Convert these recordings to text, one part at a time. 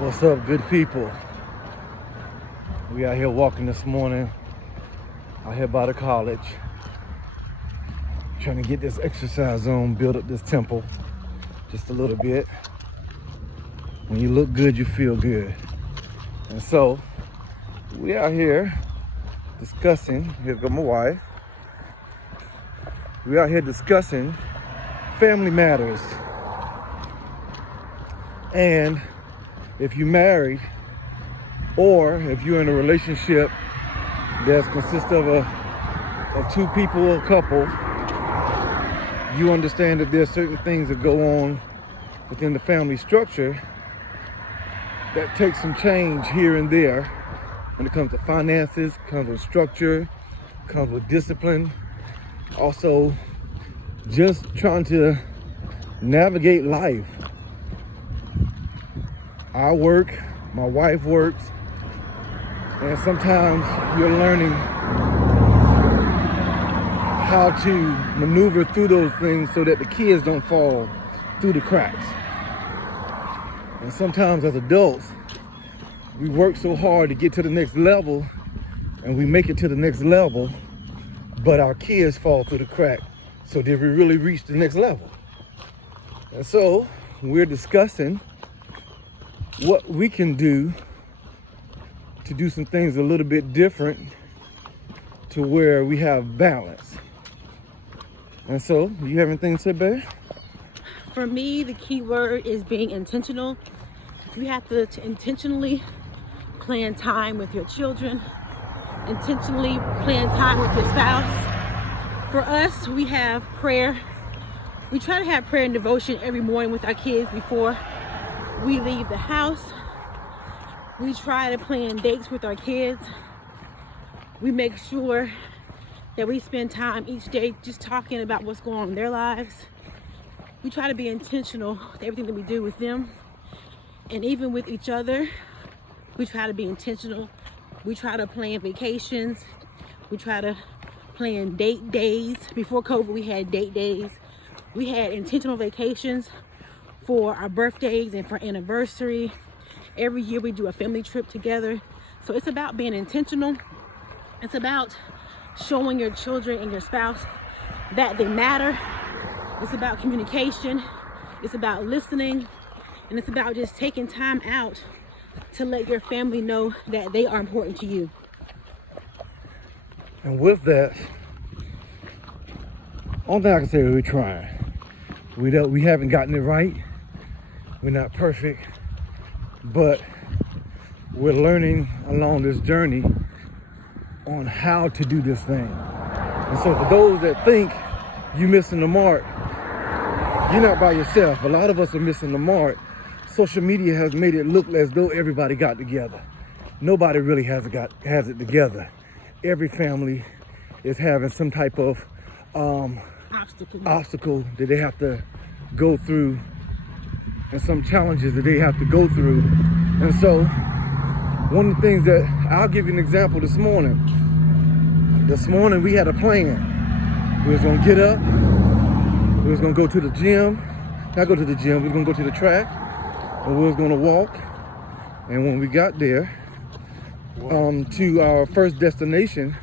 What's up, good people? We out here walking this morning, out here by the college, trying to get this exercise on, build up this temple just a little bit. When you look good, you feel good. And so, we out here discussing, here's got my wife, we out here discussing family matters. And if you're married, or if you're in a relationship that consists of two people or a couple, you understand that there's certain things that go on within the family structure that take some change here and there when it comes to finances, comes with structure, comes with discipline. Also, just trying to navigate life. I work, my wife works, and sometimes you're learning how to maneuver through those things so that the kids don't fall through the cracks. And sometimes as adults, we work so hard to get to the next level, and we make it to the next level, but our kids fall through the crack. So did we really reach the next level? And so we're discussing what we can do to do some things a little bit different to where we have balance. And so, do you have anything to say, babe? For me, the key word is being intentional. You have to intentionally plan time with your children, intentionally plan time with your spouse. For us, we have prayer. We try to have prayer and devotion every morning with our kids before we leave the house. We try to plan dates with our kids. We make sure that we spend time each day just talking about what's going on in their lives. We try to be intentional with everything that we do with them. And even with each other, we try to be intentional. We try to plan vacations. We try to plan date days. Before COVID, we had date days. We had intentional vacations for our birthdays and for anniversary. Every year we do a family trip together. So it's about being intentional. It's about showing your children and your spouse that they matter. It's about communication. It's about listening. And it's about just taking time out to let your family know that they are important to you. And with that, only thing I can say is we're trying. We haven't gotten it right. We're not perfect, but we're learning along this journey on how to do this thing. And so for those that think you're missing the mark, you're not by yourself. A lot of us are missing the mark. Social media has made it look as though everybody got together. Nobody really has it together. Every family is having some type of obstacle that they have to go through, and some challenges that they have to go through. And so one of the things that I'll give you an example this morning. This morning we had a plan. We was gonna get up, we was gonna go to the gym, not go to the gym, we was gonna go to the track, and we was gonna walk. And when we got there, to our first destination,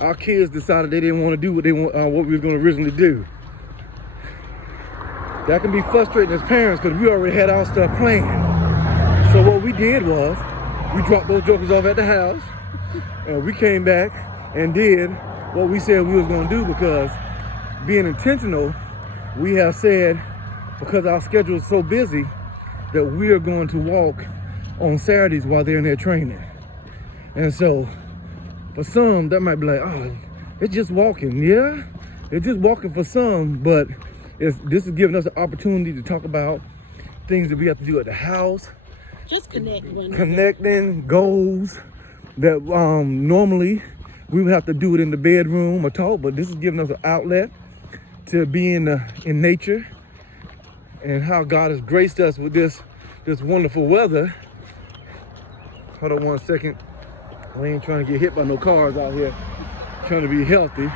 our kids decided they didn't want to do what we were gonna originally do. That can be frustrating as parents because we already had our stuff planned. So what we did was, we dropped those jokers off at the house, and we came back and did what we said we was gonna do, because being intentional, we have said, because our schedule is so busy, that we are going to walk on Saturdays while they're in their training. And so, for some, that might be like, oh, it's just walking. Yeah, it's just walking for some, but this is giving us the opportunity to talk about things that we have to do at the house. Just Connecting goals that normally we would have to do it in the bedroom or talk, but this is giving us an outlet to be in nature, and how God has graced us with this wonderful weather. Hold on one second. We ain't trying to get hit by no cars out here. Trying to be healthy.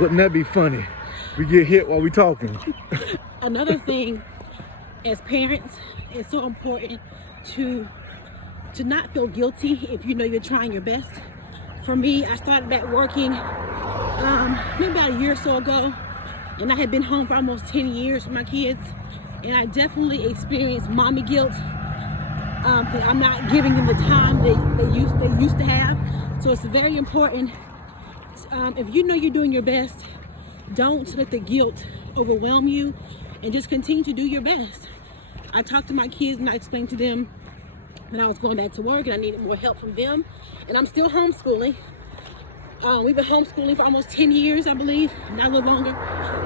Wouldn't that be funny? We get hit while we talking. Another thing as parents, it's so important to not feel guilty if you know you're trying your best. For me, I started back working maybe about a year or so ago, and I had been home for almost 10 years with my kids, and I definitely experienced mommy guilt. I'm not giving them the time they used to have. So it's very important. If you know you're doing your best, don't let the guilt overwhelm you, and just continue to do your best. I talked to my kids and I explained to them that I was going back to work and I needed more help from them, and I'm still homeschooling. We've been homeschooling for almost 10 years, I believe, not a little longer.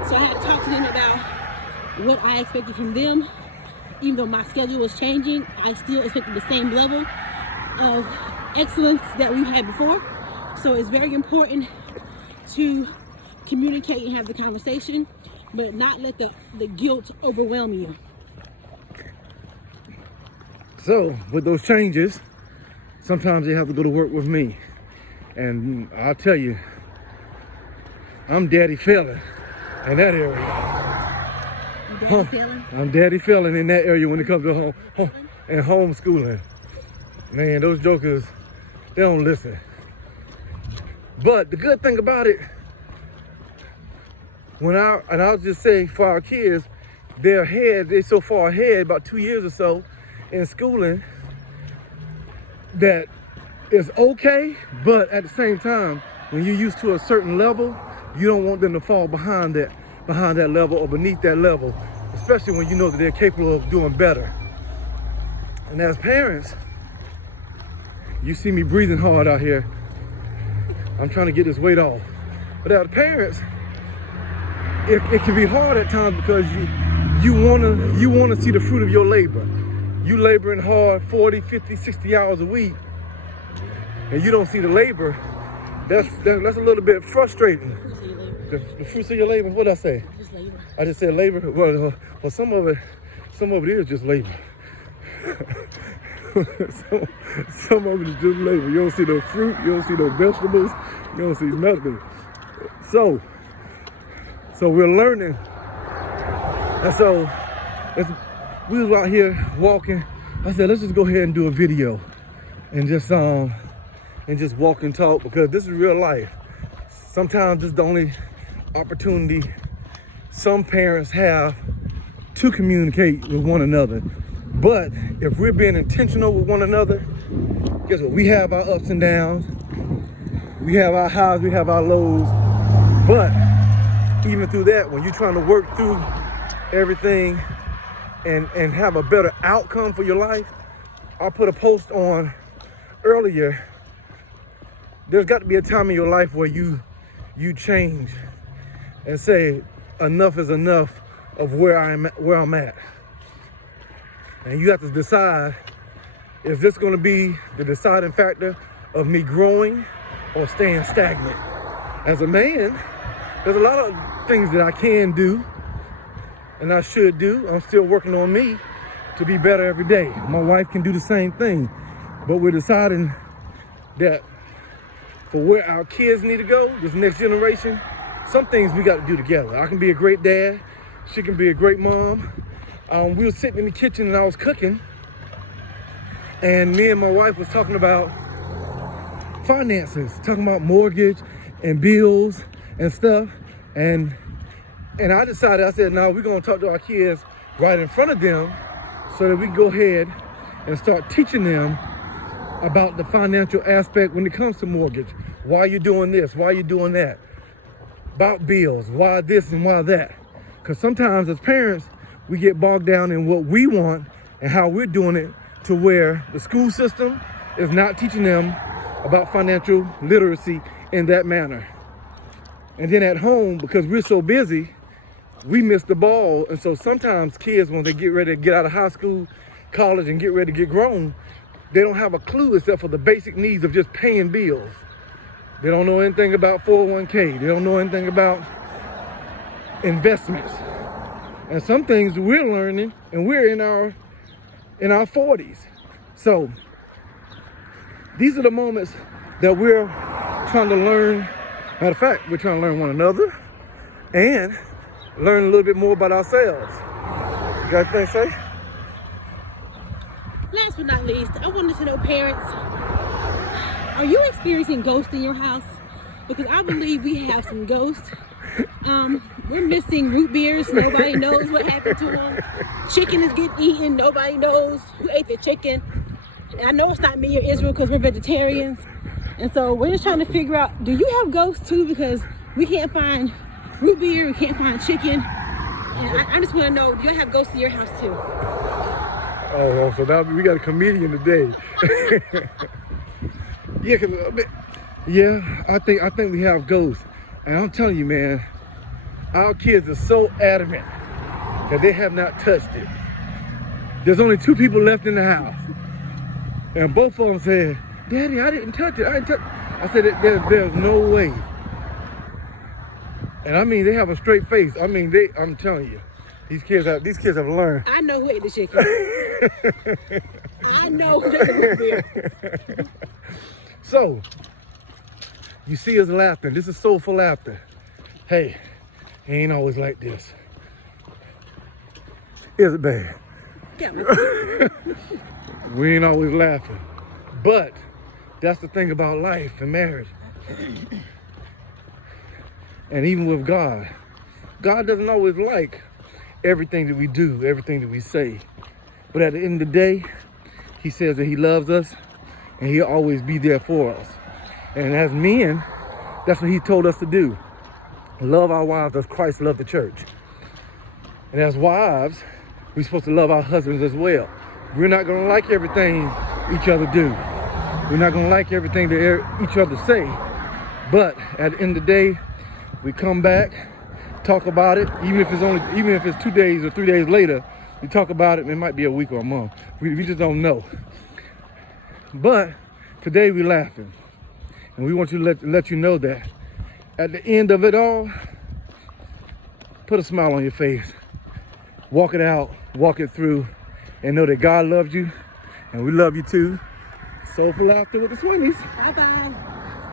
So I had to talk to them about what I expected from them. Even though my schedule was changing, I still expected the same level of excellence that we had before. So it's very important to communicate and have the conversation, but not let the guilt overwhelm you. So with those changes, sometimes they have to go to work with me. And I'll tell you, I'm daddy failing in that area. Daddy feeling? I'm daddy failing in that area when it comes to home and homeschooling. Man, those jokers, they don't listen. But the good thing about it, I'll just say for our kids, they're so far ahead, about 2 years or so in schooling, that it's okay, but at the same time, when you're used to a certain level, you don't want them to fall behind that level or beneath that level, especially when you know that they're capable of doing better. And as parents, you see me breathing hard out here. I'm trying to get this weight off. But as parents, it can be hard at times because you wanna see the fruit of your labor. You laboring hard 40, 50, 60 hours a week, and you don't see the labor. That's a little bit frustrating. The fruits of your labor. What did I say? Just labor. I just said labor. Well, some of it is just labor. some of it is just labor. You don't see no fruit. You don't see no vegetables. You don't see nothing. So we're learning, and so we was out here walking. I said, let's just go ahead and do a video, and just walk and talk, because this is real life. Sometimes this is the only opportunity some parents have to communicate with one another. But if we're being intentional with one another, guess what? We have our ups and downs. We have our highs, we have our lows. But even through that, when you're trying to work through everything and have a better outcome for your life, I put a post on earlier. There's got to be a time in your life where you change and say, enough is enough of where I'm at. And you have to decide, is this going to be the deciding factor of me growing or staying stagnant? As a man, there's a lot of things that I can do and I should do. I'm still working on me to be better every day. My wife can do the same thing, but we're deciding that for where our kids need to go, this next generation, some things we got to do together. I can be a great dad. She can be a great mom. We were sitting in the kitchen and I was cooking, and me and my wife was talking about finances, talking about mortgage and bills and stuff. And I decided, I said, no, we're going to talk to our kids right in front of them so that we can go ahead and start teaching them about the financial aspect when it comes to mortgage. Why you doing this? Why you doing that? About bills, why this and why that? Because sometimes as parents, we get bogged down in what we want and how we're doing it, to where the school system is not teaching them about financial literacy in that manner. And then at home, because we're so busy, we miss the ball. And so sometimes kids, when they get ready to get out of high school, college, and get ready to get grown, they don't have a clue except for the basic needs of just paying bills. They don't know anything about 401k. They don't know anything about investments. And some things we're learning, and we're in our 40s. So these are the moments that we're trying to learn. Matter of fact, we're trying to learn one another and learn a little bit more about ourselves. You got anything to say? last but not least, I wanted to know, parents, are you experiencing ghosts in your house? Because I believe we have some ghosts. We're missing root beers. Nobody knows what happened to them. Chicken is getting eaten. Nobody knows who ate the chicken. And I know it's not me or Israel because we're vegetarians. And so we're just trying to figure out, do you have ghosts too? Because we can't find root beer, we can't find chicken. And I just want to know, do you have ghosts in your house too? Oh, so now we got a comedian today. I think we have ghosts. And I'm telling you, man, our kids are so adamant that they have not touched it. There's only 2 people left in the house. And both of them said, Daddy, I didn't touch it. I said, there's no way. And I mean, they have a straight face. I mean, I'm telling you, these kids have learned. I know who ate the chicken. I know who ate the root beer. So, you see us laughing. This is soulful laughter. Hey, it ain't always like this. Is it, babe? Yeah, We ain't always laughing. But that's the thing about life and marriage. And even with God. God doesn't always like everything that we do, everything that we say. But at the end of the day, he says that he loves us and he'll always be there for us. And as men, that's what he told us to do. Love our wives as Christ loved the church. And as wives, we're supposed to love our husbands as well. We're not going to like everything each other do. We're not going to like everything that each other say. But at the end of the day, we come back, talk about it, even if it's 2 days or 3 days later, we talk about it, and it might be a week or a month. We just don't know. But today we're laughing. And we want you to let you know that at the end of it all, put a smile on your face. Walk it out, walk it through, and know that God loves you, and we love you too. Soulful Laughter with the Swinnies. Bye-bye.